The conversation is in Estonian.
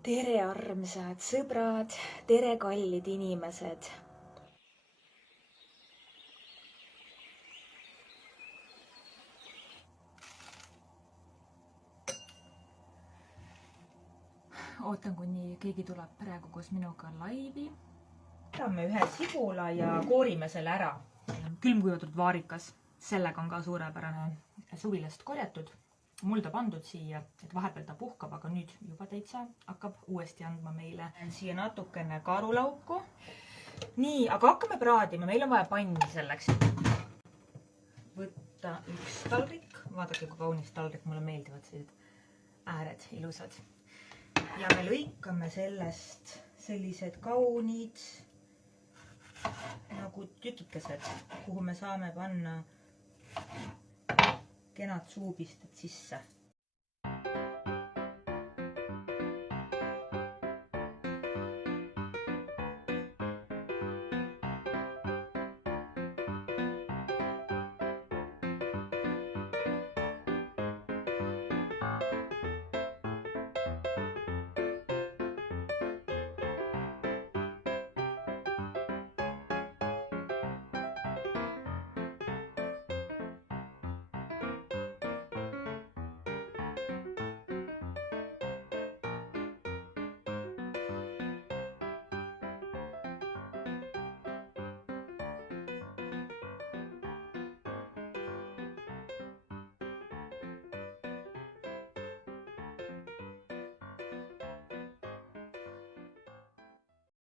Tere, armsad sõbrad, tere, kallid inimesed. Ootan, kuni keegi tuleb praegu koos minuga laivi. Võtame ühe sibula ja koorime selle ära. Külmkuivatud vaarikas. Sellega on ka suurepärane suvilast korjatud. Mulda pandud siia, et vahepeal ta puhkab, aga nüüd juba täitsa hakkab uuesti andma meile. Siia natukene karulauku. Nii, aga hakkame praadima. Meil on vaja panni selleks. Võtta üks taldrik. Vaadake, kui kaunis taldrik. Mulle meeldivad sellised ääred ilusad. Ja me lõikame sellest sellised kaunid nagu tükikesed, kuhu me saame panna kenad suupisted sisse.